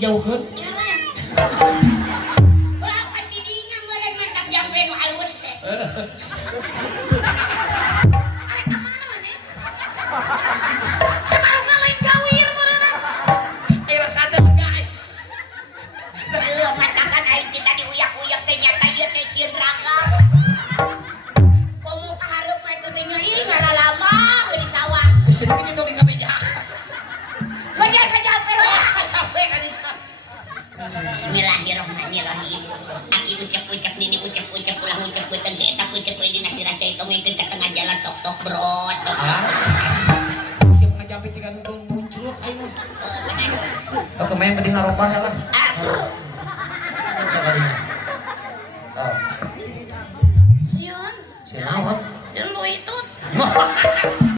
dijauhkeun. Wah, patidina meureun mentak jamre nu alus teh. Arek ka mana maneh? Sabaruna lain gawir meureun. Rasa teh lega. Belum matakan aing kita diuyak-uyak teh nyata ieu teh sieun raga. Komo ka hareup mah teh nya ih ngara lama di sawah. Sini kita di kabeja. Beja ka jamre. Capek kan itu. Bismillahirrahmanirrahim. Aki ucap-ucap nini ucap-ucap ulang ucap beuteung si eta ucap we dina sirah cai tongengkeun ka tengah jalan tok-tok brot. Siap ngajampe cikan tong muncul aing mah. Bener. Oh kemayan penting ngaropah lah. Ah,